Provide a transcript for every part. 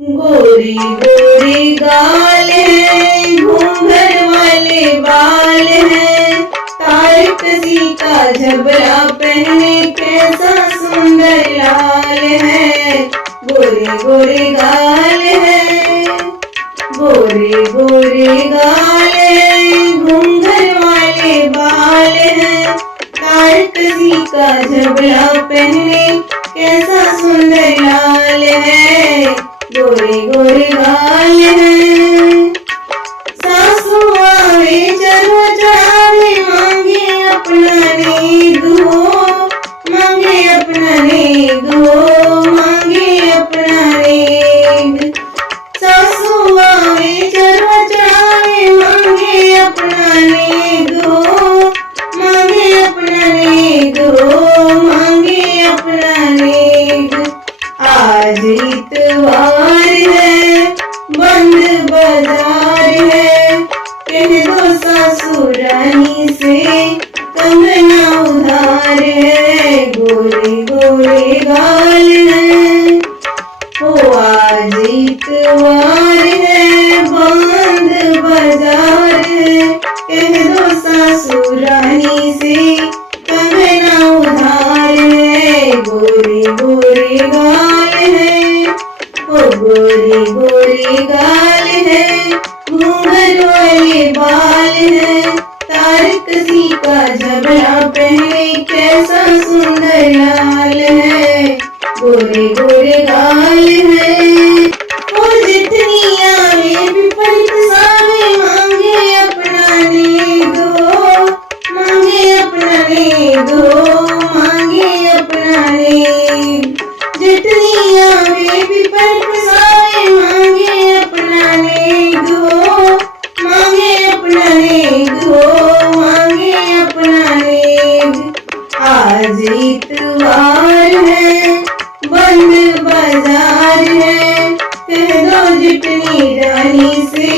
गोरी गोरी गाल है, घूंघट वाले बाल है, तार कसी का झबला पहने कैसा सुंदर लाल है। गोरी गोरी गाल है, गोरी गोरी गाल है, घूंघट वाले बाल है, तार कसी का झबला पहने कैसा सुंदर लाल है। गोरे गोरे गाल है, सासू आवे चलो जावे, मांगे अपना नेग हो, मांगे अपना नेग हो, मांगे अपना नेग। सासू आवे चलो जावे, मांगे अपना नेग हो, मांगे अपना नेग हो, मांगे अपना नेग। आज इतवार है, बंद बाजार है, कह दो सासुरानी से कंगना उधार है। गोरे गोरे गाल है, ओ आज इतवार है, बंद बाजार है, कह दो सासुरानी से कंगना उधार है। गोरे गोरे गाल है, ओ गोरी गोरी गाल है, घूंघट वाले बाल है, तार कसी का झबला पहने कैसा सुंदर लाल है। गोरे गोरे गाल है, ओ जितनी आवे विपरीत सावे, मांगे अपना नेग हो, मांगे अपना नेग हो, मांगे अपना नेग। जितनी आवे विपरीत सावे, मांगे अपना नेग हो, मांगे अपना नेग हो, मांगे अपना नेग। आज इतवार है, बंद बाजार है, कह दो जितनी रानी से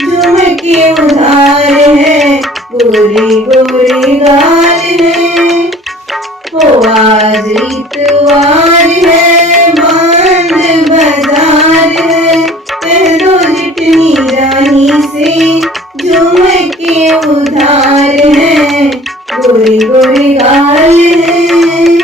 झुमके उधार है। गोरी गोरी गाल है, ओ आज इतवार है, बंद बाजार है, कह दो जितनी रानी से झुमके उधार है। गोरी गोरी गाल है,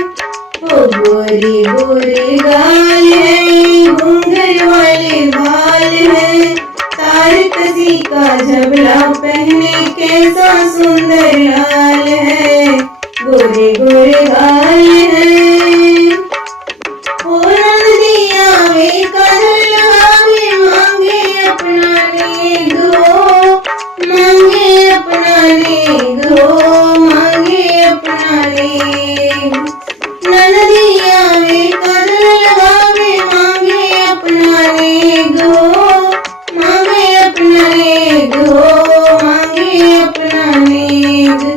ओ गोरी गोरी गाल है, घूंघट वाले बाल है, तार कसी का झबला पहने कैसा सुंदर लाल है। गोरे गोरे गाल है, ओ नंदी आवे काजल लगावे, मांगे अपना नेग हो, मांगे अपना नेग हो, मांगे अपना नेग। नंदी आवे काजल लगावे, मांगे अपना नेग हो, मांगे अपना नेग हो, मांगे अपना नेग।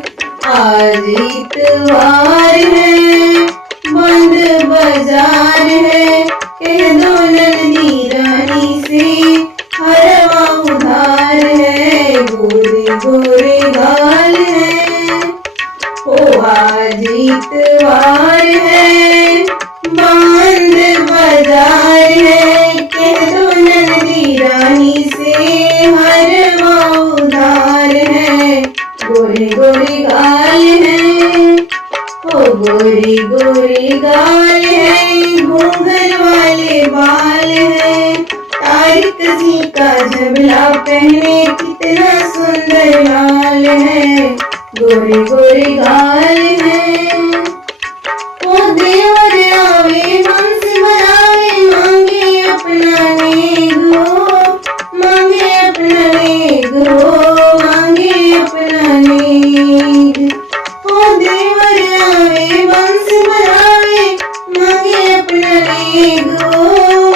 आज इतवार है, बंद बाजार है, कह दो नंदी रानी से हरवा उधार है। गोरे गोरे गाल है, ओ आज इतवार है, बंद बाजार है, कह दो नंदी रानी से हरवा उधार है। गोरे गोरे गाल है, ओ गोरी गोरी गाल है, घूंघट वाले बाल है, तार कसी का झबला पहने कितना सुंदर लाल है। गोरी गोरी गाल है, ओ देवर आवे हंस बनावे, मांगे अपना नेग हो, मांगे अपना नेग हो, मांगे अपना नेग। ओ देवर आवे वंश बनावे, मांगे अपना नेग हो,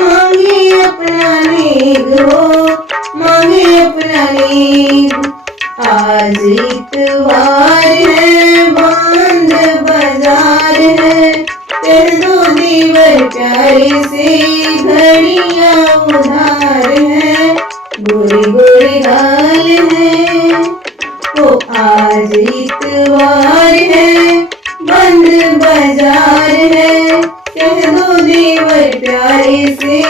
मांगे अपना नेग हो, मांगे अपना नेग। आज इतवार है, बंद बाजार है, कह दो देवर प्यारे से घड़ियां उधार है। गोरे गोरे गाल है, ओ आज इतवार है, बंद बाजार है, कह दो देवर प्यारे से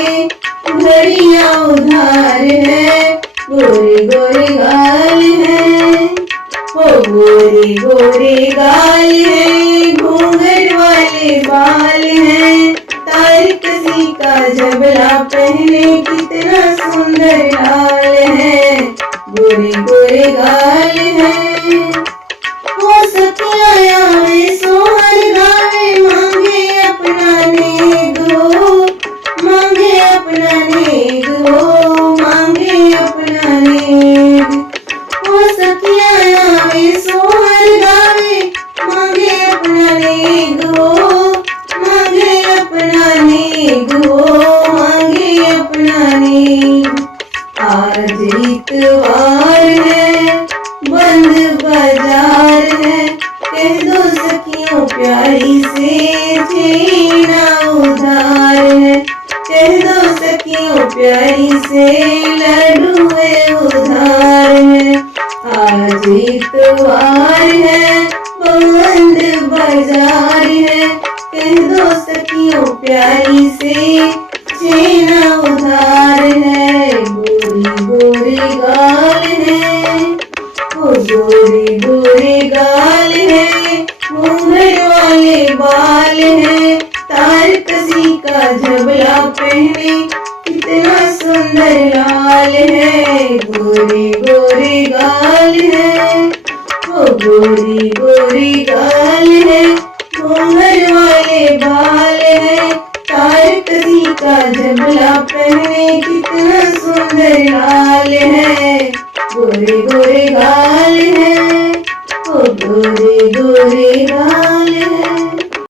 घड़िया उधार है, गोरे गोरे गाल है। ओ गोरे गोरे गाल है, घूंघट वाले बाल है, तार कसी का झबला पहने कितना सुंदर लाल है, गोरे गोरे गाल है। हो सखिया आवे सोहर गावे, मांगे अपना नेग हो, मांगे अपना नेग हो, मांगे अपना नेग। हो सखिया आवे सोहर गावे, मांगे अपना नेग हो, मांगे अपना नेग हो, मांगे अपना नेग। आज इतवार है, बंद बाजार है, कह दो सखियों प्यारी से छीना उधार है, कह दो सखियों प्यारी से लड्डू है उधार है। आज इतवार है, बंद बाजार है, कह दो सखियों प्यारी से छीना उधार है, गोरी गोरी गाल है, ओ गोरी गोरी गाल है, घूंघट वाले बाल है, तार कसी का झबला पहने कितना सुंदर लाल है, गोरी गोरी गाल है, ओ गोरी गोरी गाल है, घूंघट वाले बाल है, तार कसी का झबला पहने कितना सुंदर लाल है, गोरे गोरे गाल है, ओ गोरे गोरे गाल है।